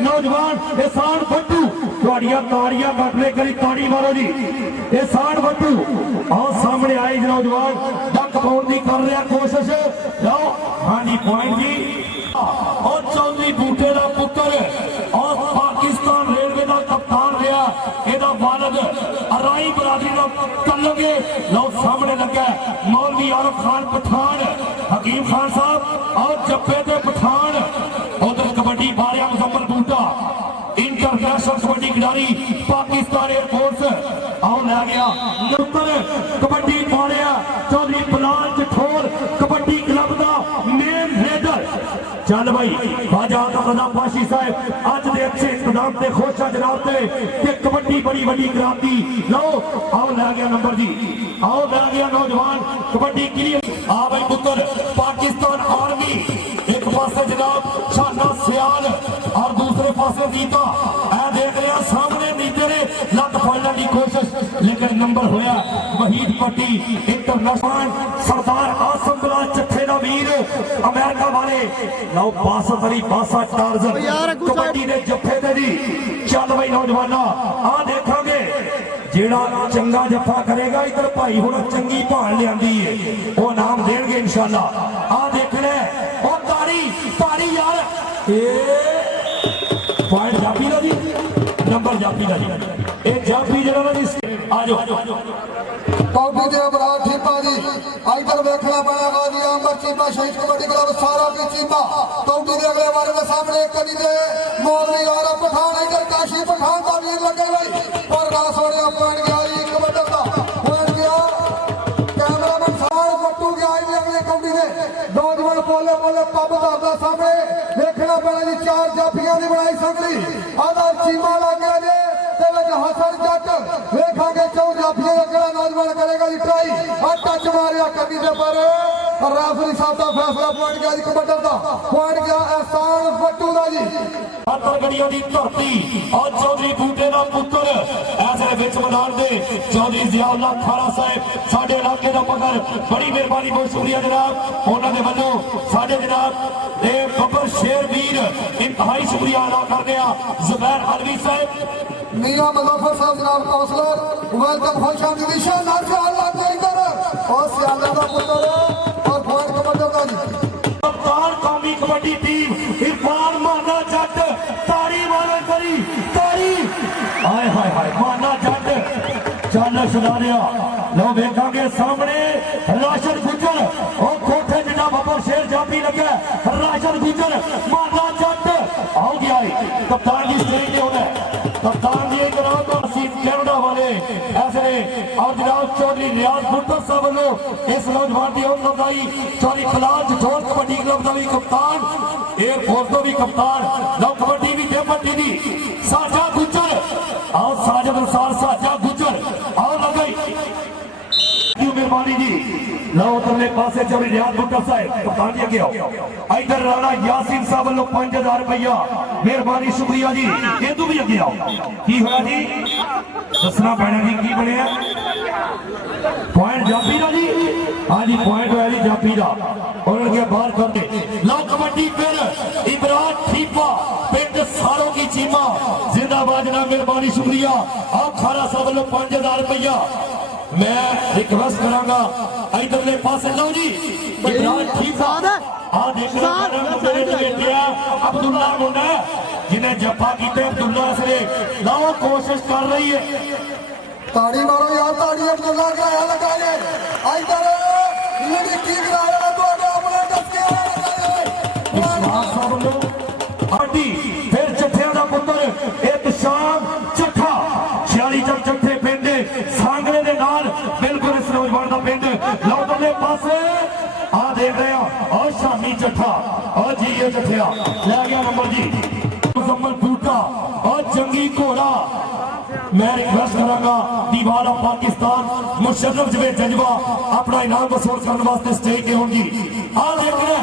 नौजवान एहसान भट्टू तुहाड़ियां ताड़ियां बटले करी ताड़ी मारो जी। एहसान भट्टू और सामने आए नौजवान डक पाउण की कर रहा कोशिश। लो हाँ जी पॉइंट जी। और चौधरी बूटे का पुत्र और पाकिस्तान रेलवे का कप्तान रहा यदा वालद अराई बरादरी का तलगे। लो सामने लगा मौलवी आरफ खान पठान हकीम खान साहब और जप्पे दे पठान। उधर कबड्डी बारिया मुजम्मल बूटा इंटरनेशनल कबड्डी खिलाड़ी पाकिस्तान एयरफोर्स और लै गया उत्तर कबड्डी बारिया चौधरी बलाल जठोर कबड्डी क्लब का मेन लीडर। चल भाई ख्वाजा रजा पाशी साहब अज के अच्छे इकदाम से खुश है जनाब से कबड्डी बड़ी बड़ी क्रांति। लो आओ लै गया नंबर जी। आओ लै गया नौजवान कबड्डी क्लियर। आ भाई पुत्र पाकिस्तान आर्मी एक पासे जनाब शाना सियाल और दूसरे पासे गीता ऐ देख रहे हैं सामने नीचे ने लत फड़ने की कोशिश लेकिन नंबर होया वहीद पट्टी इंटरनेशनल सरदार आसम बिलाल चट्ठे का वीर अमेरिका वाले। लो बासत अली बासा टार्जन कबड्डी ने जफे दे जी। चल भाई नौजवाना आ देखांगे जेड़ा चंगा जफा करेगा इधर भाई हुण चंगी भाल लियांदी है वो नाम देणगे इंशाअल्लाह। आ देखना और ताड़ी ताड़ी यार पॉइंट जापी दा जी नंबर जापी दा जी। ए जापी जेड़ा ना जी आ जाओ कौडी दे बरात ठीपा जी इधर देखना पड़ेगा जी अंबर चीमा शहीद कबड्डी क्लब सारा की चीमा कौडी दे अगले बारे में सामने कदी दे मौलवी आरा पठान इधर काशी पठान का वीर लगे भाई और गास होने पॉइंट गया जी कबड्डी का पॉइंट गया कैमरामैन साहब मट्टू गया जी अगले कौडी दे नौजवान बोले बोले पब दादा सामने देखना पड़ेगा जी चार जाफियां दी बनाई सकली आधा चीमा लग गया जी हसन जट देखा चौं जाफिया अगला नौजवान करेगा जी ट्राई और टच मारिया कदी दे पर रेफरी साहब का फैसला पॉइंट गया जी कबड्डी का पॉइंट गया एहसान भट्टू का जी। गड़ियों की धरती और चौधरी बूटे का पुत्र ऐसे विच मैदान दे चौधरी जियाउल्लाह खाड़ा साहब साडे इलाके का पकर बड़ी मेहरबानी बहुत शुक्रिया जनाब उन्होंने वालों साडे जनाब ए बबर शेर वीर इंतहाई शुक्रिया अदा करते हैं जुबैर अलवी साहब मीरा मुजफ्फर साहब जनाब काउंसलर वेलकम खुश आमदीद शानदार से हालात इधर और सियाला का पुत्र और पॉइंट कबड्डी का जी। कप्तान कौमी कबड्डी टीम इरफान माना जट ताड़ी वाले करी ताड़ी हाय हाय हाय माना जट चल सुना दिया। लो देखांगे सामने राशन गुजर और कोठे जिन्ना बबर शेर जापी लगे राशन गुजर माना जट आओ गया कप्तान जी स्टेज पे होना कप्तान जी जनाब कैनेडा वाले ऐसे और जनाब चौधरी रियाज भुट्टो साहब वालों इस नौजवान की हौसला अफजाई चौधरी बलाल जठोर कबड्डी क्लब का भी कप्तान एयरफोर्स का भी कप्तान लो कबड्डी भी कबड्डी दी साजा गुजर और साजिद अनुसार साजा गुजर और लगाई मेहरबानी जी। लो उतरले पासे चौधरी रियाज भुट्टो साहब कप्तान जी अगे आओ इधर राणा यासीन साहब वालों 5000 रुपया मेहरबानी शुक्रिया जी। ये तू भी अगे आओ की होया जी दसना पैना जी की बनया पॉइंट जापी का जी। हाँ जी पॉइंट होया जी जापी का उन्होंने बाहर कर दे। लो कबड्डी फिर इमरान ठीपा पिंड सारों की चीमा जिंदाबाद जनाब मेहरबानी शुक्रिया और खारा साहब वालों 5000 रुपया मैं रिक्वेस्ट करांगा इधरले पासे लो जी इमरान ठीपा आ देख रहे अब्दुल्ला मुंडा जिन्हें जफा किते अब्दुल्ला से लो कोशिश कर रही है ताड़ी मारो यार ताड़ी अब्दुल्ला कराया लगाए इधर लड़ी की कराया तो अपने डसके आंटी फिर चट्ठियां दा पुत्र एक शाम चट्ठा 46 जब चट्ठे पिंड सांगले दे नाल बिल्कुल इस नौजवान दा पिंड लौटले पासे आ देख रहे हो और शामी चट्ठा और जी ये चट्ठिया ले गया नंबर जी मुकम्मल बूटा और जंगी घोड़ा। मैं रिक्वेस्ट करांगा दीवार ऑफ पाकिस्तान मुशर्रफ जवेद जजवा अपना इनाम वसूल करने वास्ते स्टेज पे होंगी। आ देख रहे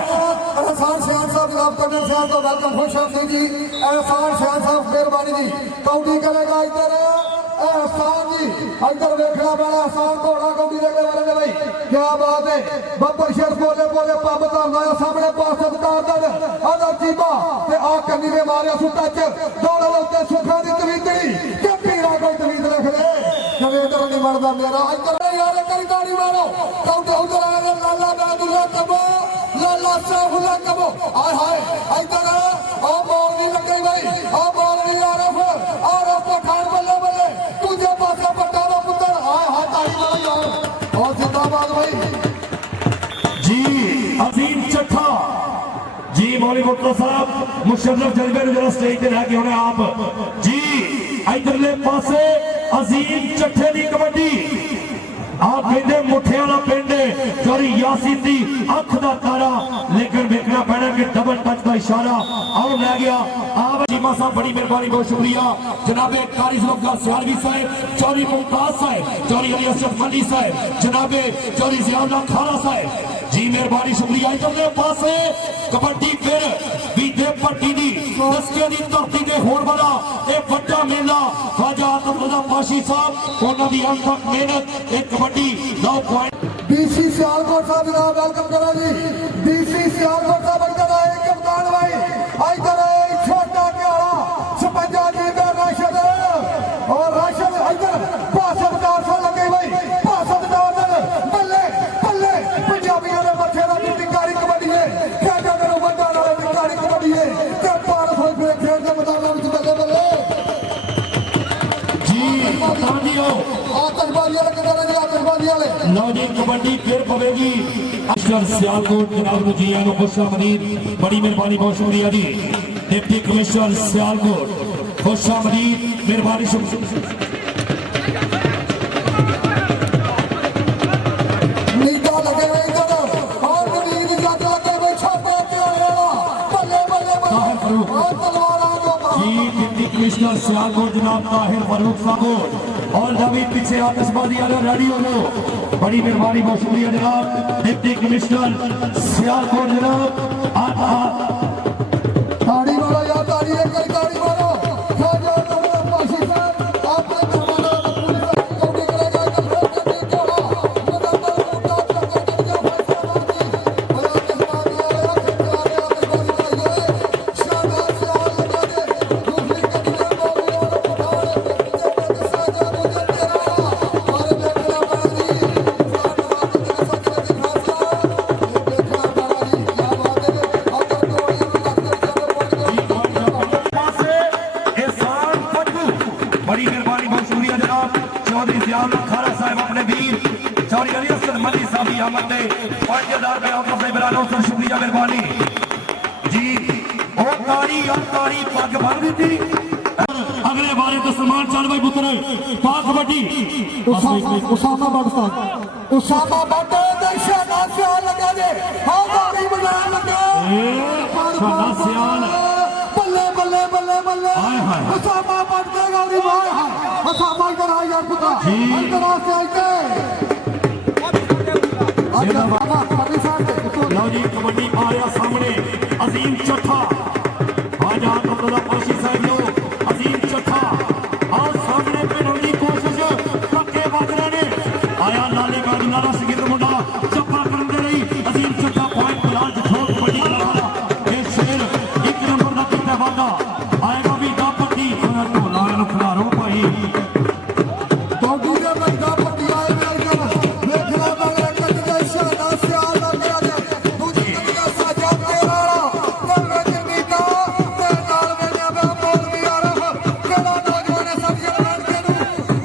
एहसान सियान साहब जनाब कर्नल सियान को वेलकम खुश आमदीद जी। एहसान सियान साहब मेहरबानी जी कौडी करेगा इधर एहसान जी इधर देखना वाला एहसान घोड़ा कौड़ी देखने वाले ने भाई क्या बात है बब्बर शेर बोले बोले पब धरना सामने पास उतार अदर चीमा ते आ कन्नी ने मारिया सुट्टा च दौड़े उत्ते सुखा दी तवीतड़ी के पीड़ा कोई तवीत रख ले कवेंद्र नहीं बनदा मेरा इधर यार करी दाड़ी मारो काउंटर उधर आ लाला बादुल्ला कबो लाला साहुला कबो हाय हाय इधर ओ बॉल नहीं लगे भाई ओ बॉल नहीं आरफ पठान बल्ले बल्ले तुझे पासा पटावा पुत्र हाय हाय ताड़ी मारो यार और जिंदाबाद भाई जी अजीम चट्ठा जी मौली मुक्ता साहब मुशर्रफ जज्बे जरा स्टेज ते लैके आने आप जी इधरले पासे अजीम चट्ठे दी कबड्डी आप कहते मुठिया का पिंड चोरी यासीन दी अख का तारा लेकिन देखना पैना कि डबल टच का इशारा आओ लै गया आप चीमा साहब बड़ी मेहरबानी बहुत शुक्रिया जनाबे कारी ज़ुल्फ़िकार सियालवी साहब चौरी मुमताज साहब चौरी अली असद मनी साहब जनाबे चौरी ज़ियाउल्लाह खारा साहब जी मेहरबानी शुक्रिया इधरले पासे कबड्डी फिर बीते पट्टी दी दसके दी धरती ते होर बड़ा ये बड़ा मेला ख्वाजा आतम रज़ा पाशी साहब उन्हां दी अनथक मेहनत एक कबड्डी 9 पॉइंट डीसी सियालकोट साहब जनाब वेलकम करो जी डीसी सियालकोट साहब इधर आए कप्तान भाई इधर आए छोटा क्याड़ा 56 जी का राशिद और राशिद इधर पासदार सा लगे भाई पासदार बल्ले बल्ले पंजाबियों ने मथे दा टिकारी कबड्डी है क्या करो बंदा नाल टिकारी कबड्डी है ते भारत होई पे खेल दे मैदान विच बल्ले बल्ले जी पता दियो आतंकवादी वाले किधर है आतंकवादी वाले लो जी कबड्डी फिर पवेगी अशर सियालकोट जनाब मुजिया नु खुशामदीद बड़ी मेहरबानी बहुत शुक्रिया जी डिप्टी कमिश्नर सियालकोट खुशामदीद मेहरबानी शुक्रिया नीचा लगे हुए इधर और नवीन जट लगे हुए छोटे प्यारे बल्ले बल्ले बल्ले और तलवारां जो जी डिप्टी कमिश्नर सियालकोट जनाब ताहिर फरूक साहब और नवी पीछे आतिशबाजी वाले रेडी हो लो बड़ी मेहरबानी बहुत शुक्रिया जनाब डिप्टी कमिश्नर सियालकोट जनाब ताड़ी मारो या ताड़ी एक ताड़ी मारो खाजा तमला पाशी साहब आपने करवाना पूरी कौड़ी करेगा इधर क्योड़ा मुकद्दर मुद्दा चक्कर जो फैसला मारती बड़ा आतिशबाजी वाले आतिशबाजी वाले शानदार सवाल लगा दे दूसरी कड़ी में बॉल और पठान साजा मुझे तेरा और देखना पड़ेगी बड़ी मेहरबानी बहुत शुक्रिया जनाब चौधरी ज़ियाउल्लाह खारा साहब अपने वीर चौधरी अली असद मनी साहब की आमद ने 5000 रुपये ऑफर से बरानो सर शुक्रिया मेहरबानी जी ओ तारी पग भर दी थी अगले बारे तो सलमान चाल भाई पुत्र पाक कबड्डी उसामा बट दर्शना सियाल लगा दे हां गाड़ी बना लगा शाना सियाल बल्ले बल्ले बल्ले बल्ले हाय हाय उसामा बट के गाड़ी भाई उसामा इधर आ यार पुत्र इधर आ से आके लो जी कबड्डी आ रहा सामने अजीम चट्ठा ख्वाजा अब्दुल्ला पाशी साहब लो अजीम चट्ठा और सामने पिनने की कोशिश पक्के बाजरे ने आया लाली का नारा सिगिर मुंडा चप्पा करते रही अजीम चट्ठा पॉइंट लाल ठोक बड़ी लगा ये शेर एक नंबर का कितना वादा आएगा भी दा पट्टी तो लाल खिलारो भाई बॉडी दे बंदा पट्टी आए मेरे देखना बगले कट के शाना सियाल लगा दे दूसरी कटिया साजा तेरा बल्ले जिंदीका ते नाल वेले बे बोल भी आरफ केड़ा नौजवान सब जवान के नु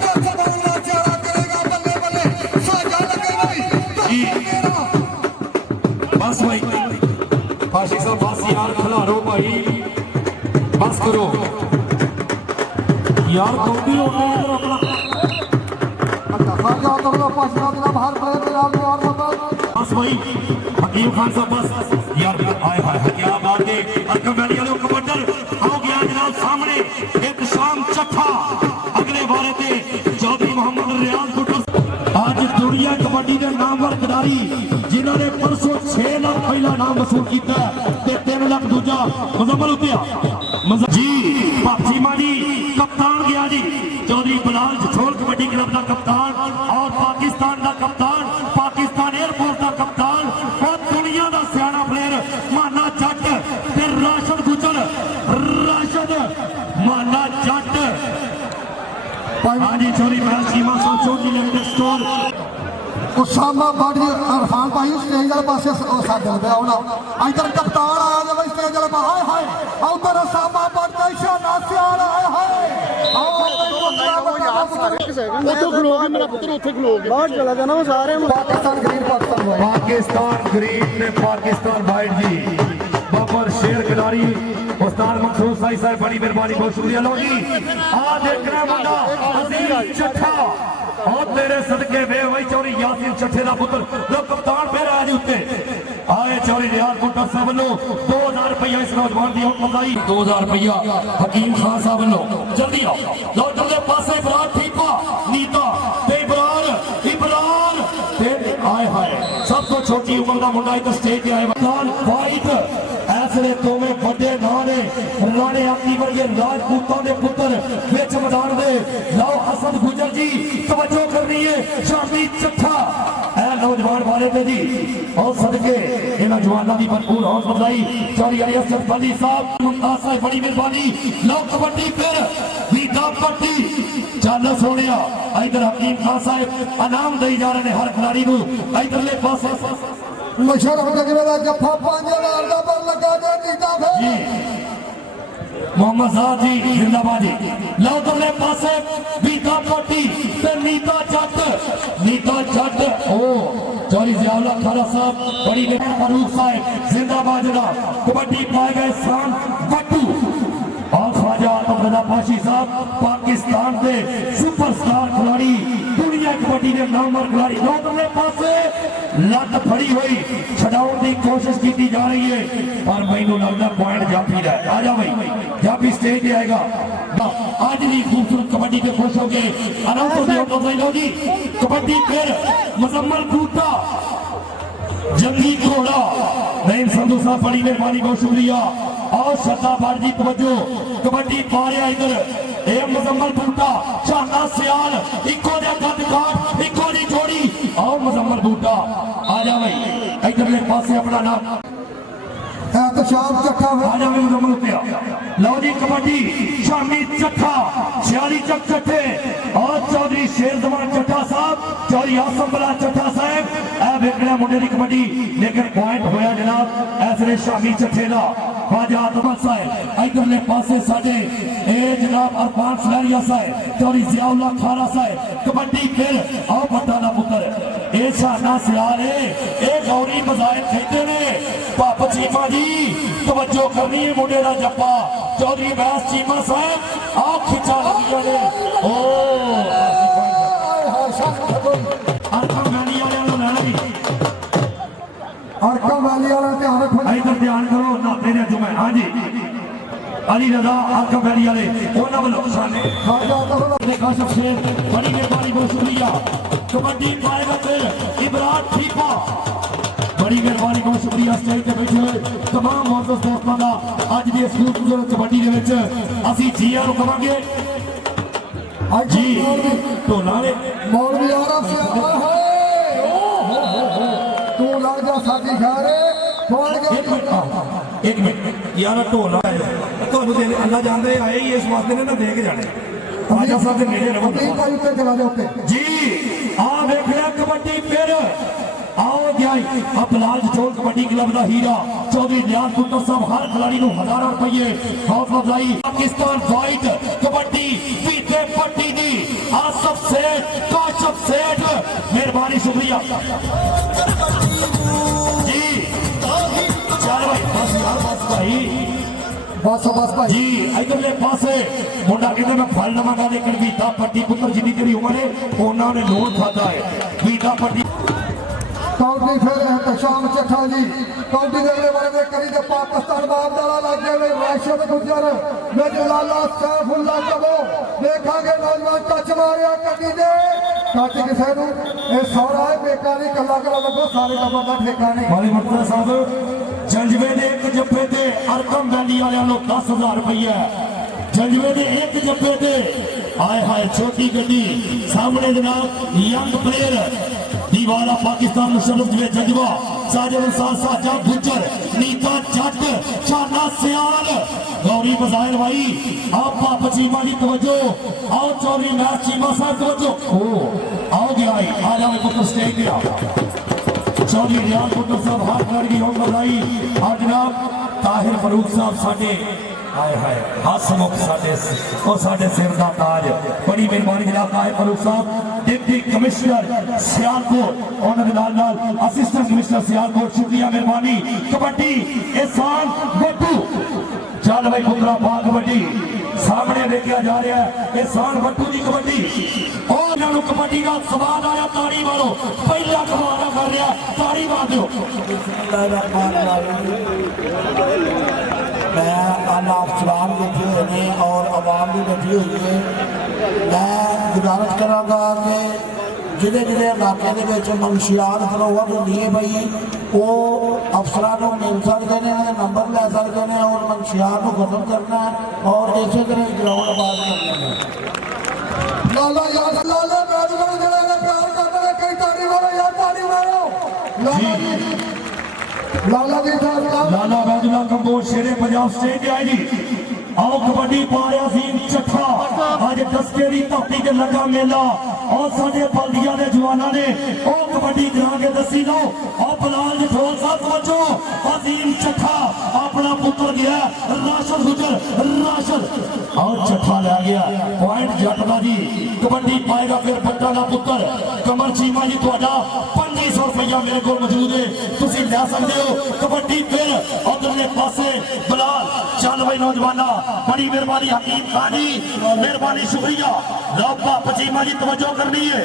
दस बल्ला चेहरा करेगा बल्ले बल्ले साजा लगे भाई बस भाई पाशी साहब बस यार खिलारो भाई बस करो यार कौड़ी होने इधर अपना खाजा तबला पासना दिला बाहर प्लेयर के नाम और नंबर बस भाई हकीम खान साहब बस यार हाय हाय क्या बात है अरकम वैली वाले कमांडर हो गया जनाब सामने एक शाम चट्ठा अगले बारे ते चौधरी मोहम्मद रियाज बुटर आज दुनिया कबड्डी के नामवर खिडारी जिन्होंने परसों 6 लाख पहला नाम वसूल किया 3 लाख दूजा दूजा मुजम्मल उत्ते जी चीमा जी कप्तान गया जी चौधरी बिलाल जसोल कबड्डी क्लब का कप्तान और पाकिस्तान का कप्तान पाकिस्तान एयरफोर्स का कप्तान और दुनिया का सियाना प्लेयर माना जट ते राशद गुजर राशद माना जट हाँ जी चौधरी बिलाल चीमा सोचो जी लिमिटेड स्टोर उसामा बाड़ी इरफान भाई स्टेज वाले पासे साधन पे आना इधर कप्तान आया जब स्टेज वाले पास हाय हाय उधर उसामा बढ़ता शाना सियाल आया हाय ਉੱਥੇ ਖਲੋਗੇ ਮੇਰਾ ਪੁੱਤਰ ਉੱਥੇ ਖਲੋਗੇ ਬਾਹਰ ਚਲਾ ਜਾਣਾ ਉਹ ਸਾਰੇ पाकिस्तान ग्रीन ने पाकिस्तान वाइट जी बबर शेर खिलाड़ी उस्ताद मंसूर साई साहब बड़ी मेहरबानी बहुत शुक्रिया लो जी आ देख रहे बंदा अजीम चट्ठा और तेरे सदके वे वही चौरी यासीन चट्ठे का पुत्र जो कप्तान फिर आया जी उत्ते आए चौरी रियाज कुंटा साहब वालों 2000 रुपया इस नौजवान की हुकम बधाई 2000 रुपया हकीम खान साहब वालों जल्दी आओ लो जल्दी पासे इब्रार ठीपा नीता ते इब्रार ते आए हाय सब तो छोटी उम्र का मुंडा इधर स्टेज पे आए फाइट ऐसे दोवें बड़े नां ने राणे आकी वर्गे राजपूतों के पुत्र विच मैदान दे लाओ हसन गुजर जी तवज्जो करनी है शामी चट्ठा ऐ नौजवान वाले पे जी और सदके इन जवानों की भरपूर हौसला अफजाई चौधरी अली असद बली साहब मुमताज साहब बड़ी मेहरबानी लो कबड्डी फिर वीटा पट्टी चल सोने इधर हकीम खान साहब इनाम दे जा रहे हैं हर खिलाड़ी को इधरले पासे मुशर्रफ जगवे दा जफा 5000 दा पर लगा दे नीता जी मोहम्मद साहब जी जिंदाबाद जी लो उधरले पासे वीटा पट्टी ते नीता जट ओ चौधरी जियाउल्लाह खारा साहब बड़ी फारूक साहब जिंदाबाद जनाब कबड्डी पाए गए शान बट्टू और ख्वाजा आतम रजा पाशी साहब पाकिस्तान के सुपरस्टार खिलाड़ी दुनिया कबड्डी के नामवर खिलाड़ी नौकरने पासे लत फड़ी हुई छड़ाउन की कोशिश की जा रही है पर मैनू लगता पॉइंट जाफी का आ जा भाई जाफी स्टेज पे आएगा आज भी खूबसूरत कबड्डी के खुश हो गए अनाउंसर जी कबड्डी फिर मुजम्मल बूटा जंगी घोड़ा नईम संधू साहब बड़ी मेहरबानी बहुत शुक्रिया और श्रद्धा बारजी तवज्जो कबड्डी पा रहा इधर ए मुजम्मल बूटा शाना सियाल इको दे कद काट इको दी जोड़ी और मुजम्मल बूटा आ जा भाई इधरले पासे अपना नाम एहतशाम चट्ठा आजा में मुजम्मल उत्ते लो जी कबड्डी शामी चट्ठा 46 चक चट्ठे और चौधरी शेर जमान चट्ठा साहब चौधरी आसम बला चट्ठा साहब ए वेखना मुंडे दी कबड्डी लेकिन पॉइंट होया जनाब ऐसने शामी चट्ठे दा ख्वाजा आतम साहब इधरले पासे साडे ए जनाब अरफान सलैरिया साहब चौधरी जियाउल्लाह खारा साहब कबड्डी फिर आओ बट्टा दा पुत्र ए शाना सियाल ए गौरी मजाहिर खेते ने पाप चीमा जी तवज्जो करनी है मुंडे दा जप्पा चौधरी बैस चीमा साहब आओ खिंचा लगिया ने ओ अरकम वैली वाले नु लेना जी अरकम वैली वाला ध्यान रखो इधर ध्यान करो नाते ने जुमे हां जी अली रजा अरकम वैली वाले ओना वालों साने खाजा तो देखा सब शेर बड़ी मेहरबानी बहुत शुक्रिया कबड्डी पाएगा फिर इब्रार ठीपा बड़ी मेहरबानी बहुत शुक्रिया स्टेज पे बैठे हुए तमाम मोहतरम दोस्तों का अज की इस खूबसूरत कबड्डी के विच असी जीआर नु कहांगे जी ढोला ने मौलवी आरफ से हाय तू लग जा साथी खारे एक मिनट यार ढोला ਤੁਹਾਨੂੰ ਦੇ ਅੱਲਾ ਜਾਂਦੇ ਆਏ ਹੀ ਇਸ ਵਾਸਤੇ ਨੇ ਨਾ ਦੇ ਕੇ ਜਾਣੇ ਰਾਜਾ ਸਾਹਿਬ ਦੇ ਨੇੜੇ ਰਹੋ नहीं भाई उत्ते चला जा उत्ते जी आ देख लिया कबड्डी फिर आओ जाए अब बिलाल जसोल कबड्डी क्लब का हीरा चौधरी नियाज पुत्र साहब हर खिलाड़ी को 1000 रुपये हौसला अफजाई पाकिस्तान वाइट कबड्डी पीते पट्टी दी आसफ सेठ काशफ सेठ मेहरबानी शुक्रिया जी चल भाई बस यार बस भाई बस भाई जी इधरले पासे मुंडा कहते मैं फल लवांगा लेकिन वीता पट्टी पुत्र जिन्नी तेरी उम्र है उन्होंने लोन खाता है वीता पट्टी कौडी फिर एहतशाम चट्ठा जी कौडी दे अगले वाले करी दे पाकिस्तान बाप दाला लागे में राशिद गुजर में जलाला सैफुल्लाह कबो देखांगे नौजवान टच मारिया कटी दे ਕੱਟ ਕਿਸੇ ਨੂੰ ਇਹ ਸਾਰਾ ਬੇਕਾਰ ਹੀ ਕੱਲਾ ਕੱਲਾ ਲੱਗੋ ਸਾਰੇ ਕੰਮ ਦਾ ਠੇਕਾ ਨਹੀਂ ਵਾਲੇ ਮਰਤਜ਼ਾ ਸਾਹਿਬ ਜੰਜਵੇ ਦੇ ਇੱਕ ਜੱਫੇ ਤੇ ਅਰਕਮ ਵੈਲੀ ਵਾਲਿਆਂ ਨੂੰ 10,000 ਰੁਪਈਆ ਜੰਜਵੇ ਦੇ ਇੱਕ ਜੱਫੇ ਤੇ ਆਏ ਹਾਏ ਛੋਟੀ ਗੱਡੀ ਸਾਹਮਣੇ ਜਨਾਬ ਯੰਗ ਪਲੇਅਰ दीवाला पाकिस्तान मुशर्रफ में जज्बा साजिद साजा गुजर नीता जट शाना सियाल गौरी बजायर भाई आप पाप चीमा की तवज्जो आओ चौधरी मैच चीमा साहब तवज्जो ओ आओ गया आ जाओ पुत्र स्टेज पे आओ चौधरी रियाज पुत्र साहब हाथ खड़ की होम बधाई और जनाब ताहिर फरूक साहब साडे हाय हाय हसमुख साडे सिर दा ताज बड़ी मेहरबानी जनाब ताहिर फरूक साहब डिप्टी कमिश्नर सियालकोट उन्होंने असिस्टेंट कमिश्नर सियालकोट शुक्रिया मेहरबानी कबड्डी एहसान बट्टू चल भाई पुत्रा पा कबड्डी सामने देखा जा रहा है एहसान बट्टू की कबड्डी और इन्होंने कबड्डी का सवाल आया ताड़ी मारो पहला कमाल कर रहा ताड़ी मार दो मैं आला अफसरान बैठे हुए हैं और आवाम भी बैठी हुई है मैं गुजारिश करांगा कि जिहड़े जिहड़े इलाके दे विच मंशियात फरोख्त होंदी है भाई वो अफसरां नूं मिल सकते हैं उन्हें नंबर लै सकते हैं और मंशियात नूं खत्म करना है और इसे तरह ग्राउंड आबाद करना है लाला यार लाला बैठकर जरा ने प्यार करते हैं कई ताड़ी मारो यार ताड़ी मारो लाला जी लाला जी लाला बैजुला कंबोज शेरे पंजाब स्टेट आई जी आओ कबड्डी पा रहा सीन चट्ठा अज दस्ते की धरती ते लगा मेला और साडे बल्दिया दे जवाना ने ओ कबड्डी करा के दसी लो और बलाल जठोल साहब बचो अजीम चट्ठा अपना पुत्र गया राशद गुजर राशद और चट्ठा लै गया पॉइंट जट दा जी कबड्डी पाएगा फिर भट्टा दा पुत्र कमर चीमा जी तुहाडा 2500 रुपया मेरे को मौजूद है तुसी लै सकदे हो कबड्डी फिर उधरले पासे बलाल चल भाई नौजवाना बड़ी मेहरबानी हकीम खान जी मेहरबानी शुक्रिया रब्बा पचीमा जी तवज्जो करनी है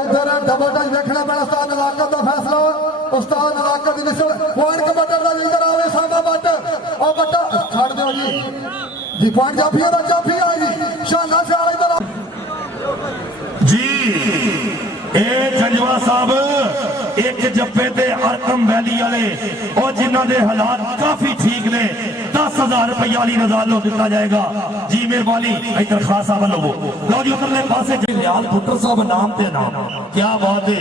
उधर डबल टच देखना पैना उस्ताद नजाकत का फैसला उस्ताद नजाकत की मिसल पॉइंट कबड्डर का इधर आवे सामा बट और बट्टा छड़ दो जी पॉइंट जाफिया दा जाफी आई शाना से आ इधर जी ए जंजवा साहब एक जप्पे ते अरकम वैली वाले और जिन्हों के हालात काफी ठीक ने 10,000 रुपया वाली नजारो दिता जाएगा जी मेहरबानी इधर खास साहब लो लो जी उधरले पासे रियाल पुत्र साहब नाम ते नाम क्या बात है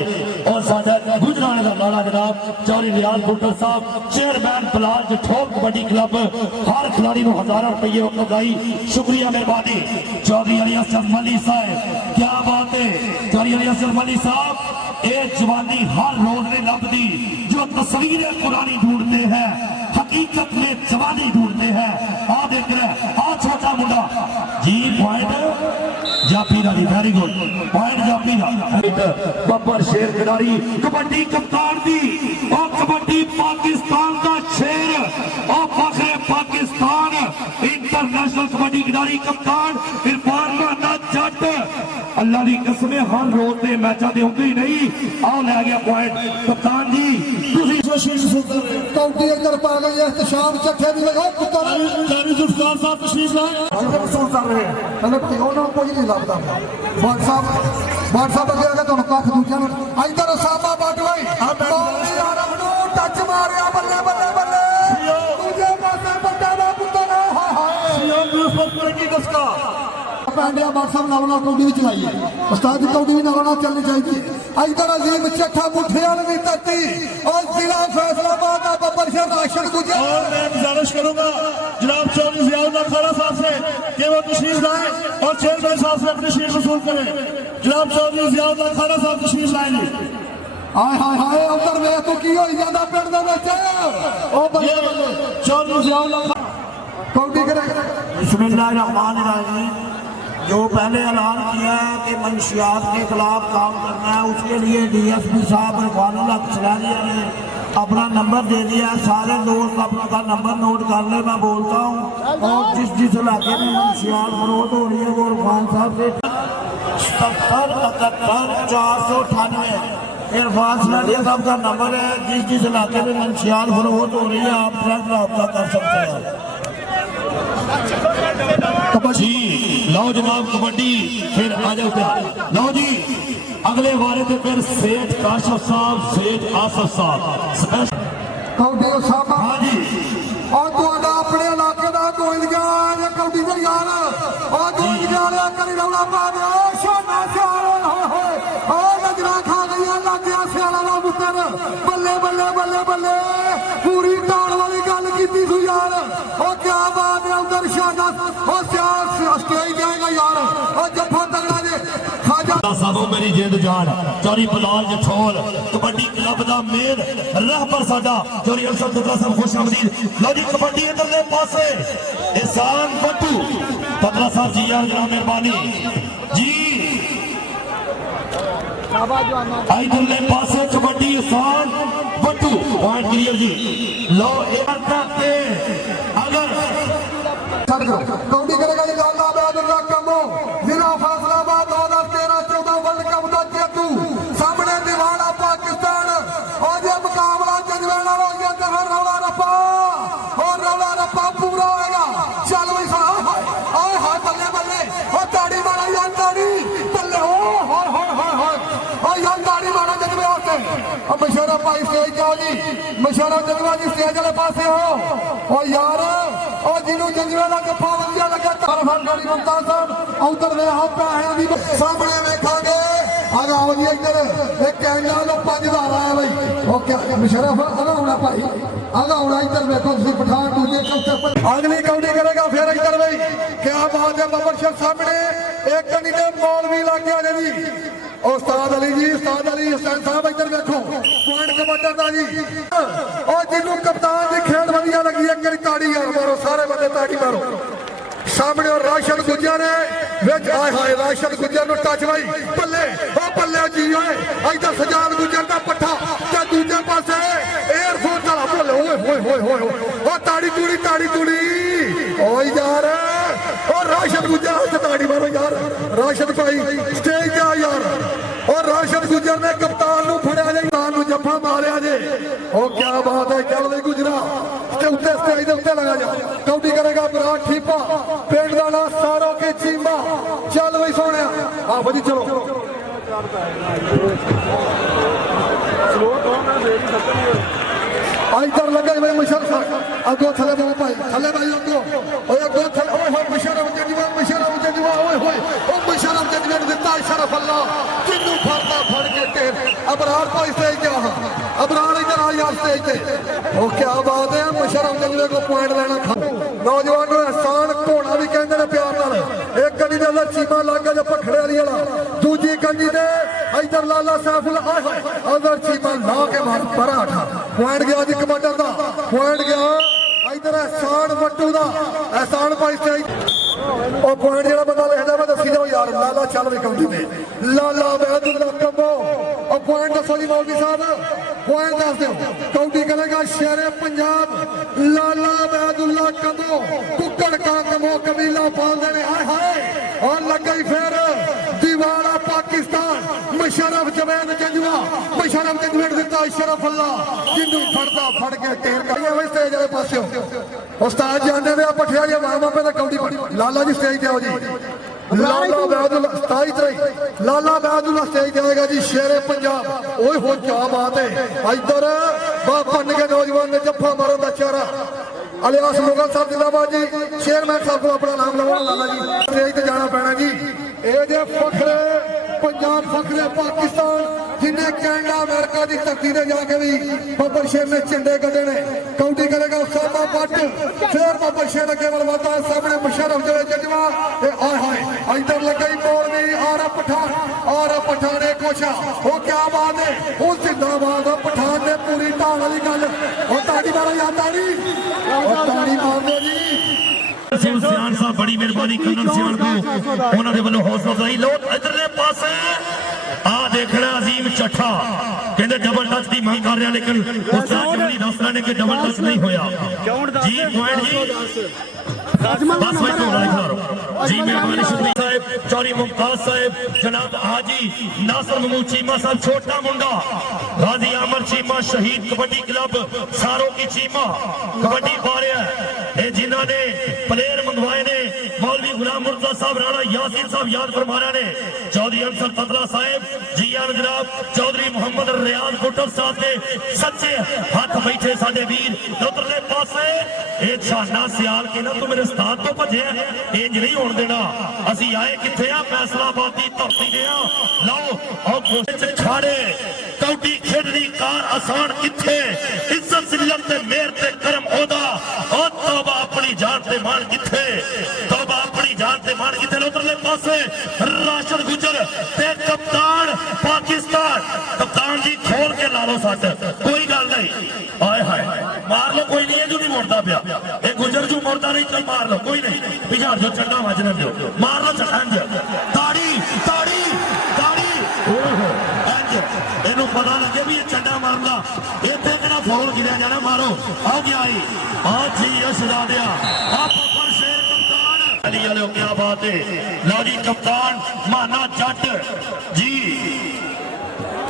और साडा गुजराने का लाड़ा जनाब चौधरी रियाल पुत्र साहब चेयरमैन बलाल जठोल कबड्डी क्लब हर खिलाड़ी को 1000 रुपये बधाई शुक्रिया मेहरबानी चौधरी अली असद मली साहब क्या बात है चौधरी अली असद मली साहब ये जवानी हर रोज ने लभदी जो तस्वीरें पुरानी ढूंढते हैं हकीकत में जवानी ढूंढते हैं आ देख रहे आ छोटा मुंडा जी पॉइंट जाफी दा वेरी गुड पॉइंट जाफी दा बब्बर शेर खिलाड़ी कबड्डी कप्तान दी और कबड्डी पाकिस्तान का शेर और फखरे पाकिस्तान इंटरनेशनल कबड्डी खिलाड़ी कप्तान इरफान मोहम्मद जट अल्लाह की कसम हर रोज के मैचों के होंगे ही नहीं आओ लै गया पॉइंट कप्तान जी कौटी इधर पा गई है इख्तिशाम चट्ठे भी लगा पुत्र जुल्फकार साहब तशरीफ लाए वसूल कर रहे हैं पहले उन्होंने कोई नहीं लगता बाट साहब अगे अगर तुम कख दूसरे इधर सामा बट भाई टच मारिया बल्ले बल्ले बल्ले दूजे पासे बट्टा दा पुत्र हाय हाय की कसका पैंडिया बादशाह नालों कौडी भी चलाई उस्ताद की कौडी भी नालों चलनी चाहिए इधर अजीम चट्ठा मुठिया भी तत्ती और जिला फैसलाबाद का बब्बर शेर राशन गुजर और मैं गुजारिश करूंगा जनाब चौधरी जियाउद्दीन खारा साहब से कि वो तशरीफ लाए और चेयरमैन साहब से अपनी शीट वसूल करें जनाब चौधरी जियाउद्दीन खारा साहब तशरीफ लाएंगे हाय हाय हाय उधर वे तो की होई जांदा पिंड दे विच ओ बल्ले चौधरी जियाउद्दीन कौडी करे बिस्मिल्लाहिर्रहमानिर्रहीम जो पहले ऐलान किया है कि मंशियात के खिलाफ काम करना है उसके लिए DSP साहब इरफानुल हक सलारिया ने अपना नंबर दे दिया है सारे दोस्त अपना नंबर नोट कर ले मैं बोलता हूँ और जिस इलाके में मंशियात फरोख्त हो रही है वो इरफान साहब से 77 इरफान सलारिया साहब का नंबर है जिस इलाके में मंशियात फरोख्त हो रही है आप डायरेक्ट रब्ता कर सकते हैं। जी लो जनाब कबड्डी फिर आ जाओ तैयार लो जी अगले वारे ते फिर सेठ काशफ साहब सेठ आसफ साहब स्पेशल कौडी उसामा हाँ जी और ਤੁਹਾਡਾ ਆਪਣੇ ਇਲਾਕੇ ਦਾ ਗੋਇੰਦਗਿਆ ਜਾਂ ਕੌਡੀ ਦਾ ਯਾਰ ਉਹ ਗੋਇੰਦਗਿਆ ਵਾਲਿਆ ਕਰੀ ਰੌਲਾ ਪਾ ਦਿਓ ਸ਼ੋਨਾ ਸਿਆਲ ਹੋਏ ਹੋਏ ਉਹ ਨਜ਼ਰਾਂ ਖਾ ਗਈਆਂ ਲੱਗਿਆ ਸਿਆਲਾਂ ਦਾ ਪੁੱਤਰ ਬੱਲੇ ਬੱਲੇ ਬੱਲੇ ਬੱਲੇ ਪੂਰੀ ਤਾਲ ਵਾਲੀ ਗੱਲ ਕੀਤੀ ਸੀ ਯਾਰ ਉਹ ਕੀ ਬਾਤ ਹੈ ਉਧਰ ਸ਼ਾਨਾ ਉਹ ਸਿਆਲ ਸਟੇਜ ਜਾਏਗਾ ਯਾਰ ਉਹ ਜੱਫਾ ਤਗੜਾ ਜੇ ਖਾਜਾ साहबों मेरी जिंद जान चौरी बलाल जठोल कबड्डी क्लब दा मेन रहबर साडा चौरी अरशद दुगला साहब खुश आमदीद लो जी कबड्डी इधरले पासे एहसान बट्टू पतला साहब जी यार जनाब मेहरबानी जी इधरले पासे कबड्डी एहसान बट्टू पॉइंट क्लियर जी लो के अगर कौडी करेगा जी लाला बहादुर कमो जिला फैसलाबाद 2013-14 वर्ल्ड कप का जेतू सामने दीवाना पाकिस्तान और ये मुकाबला जजवेला हो गया तो फिर रौला रप्पा पूरा होएगा चल भाई हाय हाय बल्ले बल्ले ओ ताड़ी मारा यार ताड़ी बल्ले ओ हाय ओ यार ताड़ी मारा जजवे होते अब मशहूर भाई स्टेज जाओ जी मशहूर जजवा जी स्टेज वाले पासे हो ओ यार ओ जिन्हों जजवे का गप्पा वधिया लगे तरफानी मुमताज साहब उधर वे हाँ पैसे भी सामने वेखांगे आगे आओ जी इधर एक कैंडा लो 5000 आया भाई ओ क्या मुशर्रफ आगे आना भाई आगे आना इधर देखो तुम पठान दूसरे कौशल पर अगली कौड़ी करेगा फिर इधर भाई क्या बात है बबरशर सामने एक कनी ने मौलवी लग गया जी उस्ताद अली जी उस्ताद अली हुसैन साहब इधर देखो पॉइंट कमांडर दा जी और जिन्हों कप्तान की खेल वधिया लगी है करी ताड़ी यार मारो सारे बंदे ताड़ी मारो सामने और राशन गुजर है आए हाय राशन गुजर नु टच भाई बल्ले ओ बल्ले जी ओए इधर सजाद गुजर दा पट्ठा ते दूजे पासे एयरफोर्स वाला बल्ले ओए होए होए होए ओ ताड़ी तूड़ी ओ यार ओ राशन गुजर से ताड़ी मारो यार राशन भाई स्टेज पे आ यार और राशन गुजर ने कप्तान नु फड़िया जे कप्तान नु जफ्फा मारिया जे ओ क्या बात है चल भाई गुजरा ते उत्ते स्टेज दे उत्ते लगा जा कौडी करेगा विराट ठीपा पेड़ दाना सारों के चीमा चल भाई सोने आ भाई चलो इधर लगे भाई मुशर्रफ अगो थले बहु भाई अगो ओए अगो थले ओए होए मुशर्रफ जजवा ओए होए ओ मुशर्रफ जजवा ने दिता शरफ अल्लाह जिन्नू फरदा फड़ के टेर अबरार को स्टेज जा अबरार इधर आ यार स्टेज पे ओ क्या बात है मुशर्रफ जजवे को पॉइंट लेना नौजवान नु एहसान घोड़ा भी कहंदे ने प्यार नाल एक कनी दे चीमा लग गया पखड़े वाली वाला दूजी कनी दे इधर लाला सैफुल आए हाय उधर चीमा ला के मार पराठा पॉइंट गया जी कमांडर दा पॉइंट गया इधर एहसान बट्टू दा एहसान भाई स्टेज और पॉइंट जेड़ा बंदा लिखदा मैं दसी जाओ यार लाला चल भी कौडी ने लाला बहादुर कमो और पॉइंट दसो जी मौलवी साहब पॉइंट दस दो कौडी करेगा शेरे पंजाब लाला बहादुर कमो कुकड़ का कमो कबीला पालदे ने हाय हाय और लग गई फिर दीवाना पाकिस्तान मुशर्रफ जवेद जंजवा मुशर्रफ जंजवे ने दिता शरफ अल्लाह जिन्नू फड़दा फड़ के टेर करिए वे स्टेज वाले पासे उस्ताद जानदे ने पठिया जे मामा पे दा कौडी लाला जी स्टेज पे आओ जी लाला बहादुर 27 तारीख लाला बहादुर स्टेज जाएगा जी शेरे पंजाब ओए हो क्या बात है इधर बन के नौजवान ने जफ्फा मारन दा चारा अलियास मुगल साहब जिंदाबाद जी चेयरमैन साहब को अपना नाम लवाओ लाला जी स्टेज ते जाना पैना जी ए जे फखरे पंजाब फखरे पाकिस्तान जिन्हें कैनेडा अमेरिका की धरती ने जाके भी बब्बर शेर ने झंडे कटे ने कौडी करेगा उसामा बट फिर बब्बर शेर अगे वाल वादा सामने मुशर्रफ जवे जजवा आए हाय इधर लग गई मौलवी और पठान एक कोशा वो क्या बात है वो जिंदाबाद पठान ने पूरी ढाल वाली गल और ताड़ी मारो या ताड़ी मार दो जी सियान साहब बड़ी मेहरबानी कर्नल सियान को उन्होंने वालों हौसला अफजाई लो इधरले पासे आ देखना अजीम चट्ठा कहते डबल टच की मांग कर रहा लेकिन उस्ताद जमली दस रहे कि डबल टच नहीं होया जी पॉइंट जी बस भाई तो राइट जी मेहरबानी शुक्रिया साहब चौरी मुमताज साहब जनाब हाजी नासर महमूद चीमा साहब छोटा मुंडा गाजी आमर चीमा शहीद कबड्डी क्लब सारों की चीमा कबड्डी पा रहा है जिन्होंने प्लेयर मंगवाए ने मौलवी गुलाम मुर्तजा साहब राणा यासीन साहब याद फरमा रहे ने चौधरी अंसर तदला साहब जी आन जनाब चौधरी मोहम्मद रियाज भुट्टो साहब के सच्चे हाथ बैठे साडे वीर उधरले पासे ए छाना सियाल के ना तू मेरे उस्ताद तो भजे इंज नहीं होण देना असि आए किथे आ फैसलाबाद दी धरती दे आ लो और कोशिश खाड़े कौटी खेडनी कार आसान किथे इज्जत जिल्लत ते मेहर ते करम ओदा ओ तौबा अपनी जान ते मान किथे तौबा अपनी जान ते मान किथे उधरले पासे राशिद गुजर ते कप्तान पाकिस्तान कप्तान जी खोल के ला लो सट कोई गल नहीं हाय हाय मार लो कोई नहीं है जो नहीं मुड़ता पिया ये गुजर जो मुड़ता नहीं चल मार लो कोई नहीं पिछाड़ जो चंगा वजन दो मार लो चंज ताड़ी ताड़ी ताड़ी ਇਹਨੂੰ ਪਤਾ ਲੱਗੇ ਵੀ ਇਹ ਚੰਡਾ ਮਾਰਦਾ ਇੱਥੇ ਕਿਹੜਾ ਫੌਲ ਗਿਰਿਆ ਜਾਣਾ ਮਾਰੋ ਆ ਗਿਆ ਈ ਆ ਜੀ ਅਸ਼ਦਾਦਿਆ ਆ ਪੱਪਰ ਸ਼ੇਰ ਕਪਤਾਨ ਅਲੀ ਵਾਲਿਓ ਕੀ ਬਾਤ ਹੈ ਲਓ ਜੀ ਕਪਤਾਨ ਮਾਨਾ ਜੱਟ ਜੀ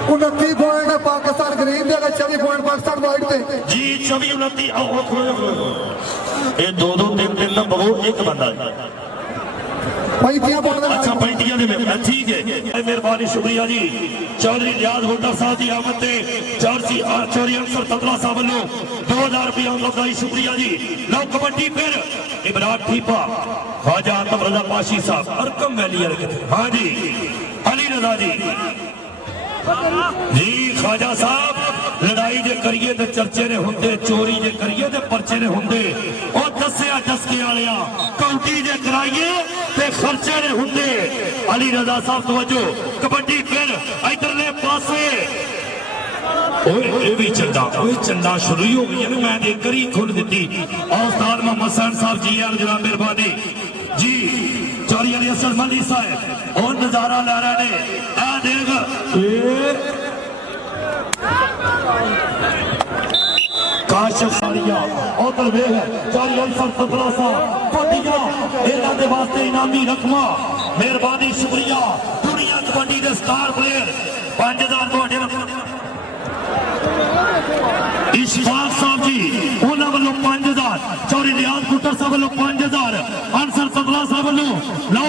29 ਪੁਆਇੰਟ ਪਾਕਿਸਤਾਨ ਗ੍ਰੀਨ ਦੇ 24 ਪੁਆਇੰਟ ਪਾਕਿਸਤਾਨ ਵਾਈਟ ਤੇ ਜੀ 24 29 ਆਓ ਖੜੋ ਇਹ ਦੋ ਦੋ ਤਿੰਨ ਤਿੰਨ ਦਾ ਬਹੁਤ ਇੱਕ ਬੰਦਾ पैंतियां पुट अच्छा पैंतियां दे में ठीक है मेहरबानी शुक्रिया जी चौधरी रियाज भुट्टो साहब की आमद से चौधरी अंसर तदला साहब वालों 2000 रुपया लौटाई शुक्रिया जी लो कबड्डी फिर इमरान ठीपा ख्वाजा आतम रजा पाशी साहब अरकम वैली हाँ जी अली रजा जी जी ख्वाजा साहब लड़ाई जे करिए ते चर्चे ने होंदे चोरी जे करिए ते परचे ने होंदे ओ दसिया डसके वालिया कौटी जे कराइए ते खर्चे ने होंदे अली रजा साहब तवज्जो कबड्डी फिर इधरले पासे ओए ये भी चंदा शुरू ही हो गई है मैं एक करी खोल दी और उस्ताद मोहम्मद हसन साहब जी यार जनाब मेहरबानी जी चौधरी अली हसन मली साहब और नजारा ला रहे ने आ देख काशिफ सालिया उधर वेख चौधरी अंसर तदला साहब पटिया इन्हां दे वास्ते इनामी रकमा मेहरबानी शुक्रिया दुनिया कबड्डी दे स्टार प्लेयर 5000 ਤੁਹਾਡੇ इशफाक साहब जी उन्होंने वालों 5000 चौधरी रियाज भुट्टो साहब वालों 5000 अंसर तदला साहब वालों लो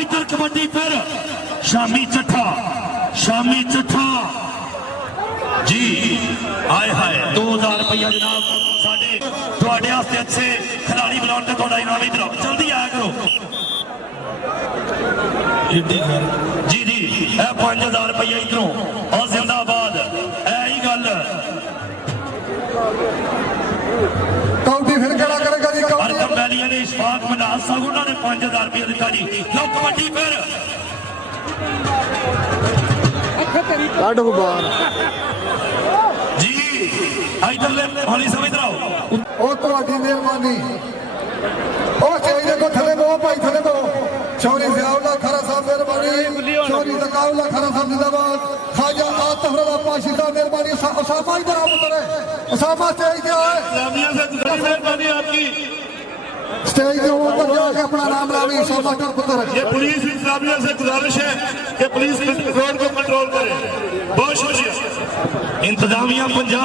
इधर कबड्डी फिर शामी चट्ठा जी हाय हाय 2000 रुपया जनाब साडे ਤੁਹਾਡੇ वास्ते अच्छे खिलाड़ी बुलाने ते ਤੁਹਾਡਾ इनाम इधर जल्दी आया करो जी जी 5000 रुपया इधरों और जिंदाबाद यही गल कौटी फिर केड़ा करेगा जी कौटी अरकम वैलिया ने इशफाक मनाज साहब उन्होंने 5000 रुपया दिता जी लो कबड्डी फिर काट बाहर जी इधरले हौली सब इधर आओ ओ ਤੁਹਾਡੀ ਮਿਹਰਬਾਨੀ ਉਹ ਚਾਹੀਦੇ ਕੋ ਥਲੇ ਬੋ ਭਾਈ ਥਲੇ ਬੋ ਚੌਧਰੀ ਜ਼ਿਆਉल्ला ਖਾਰਾ ਸਾਹਿਬ ਮਿਹਰਬਾਨੀ ਚੌਧਰੀ ਜ਼ਕਾਉल्ला ਖਾਰਾ ਸਾਹਿਬ ਜਿੰਦਾਬਾਦ ਖਾਜਾ ਆਤਮ ਰਜ਼ਾ ਪਾਸ਼ੀ ਸਾਹਿਬ ਮਿਹਰਬਾਨੀ ਉਸਾਮਾ इधर आओ पुत्र उसामा स्टेज पे आए इस्लामिया से गुजारिश है मेरी आपकी स्टेज पे ऊपर जाके अपना नाम लावी उसामा का पुत्र ये पुलिस इस्लामिया से गुजारिश है कि पुलिस रोड को कंट्रोल करे बहुत शुक्रिया इंतजामिया पंजाब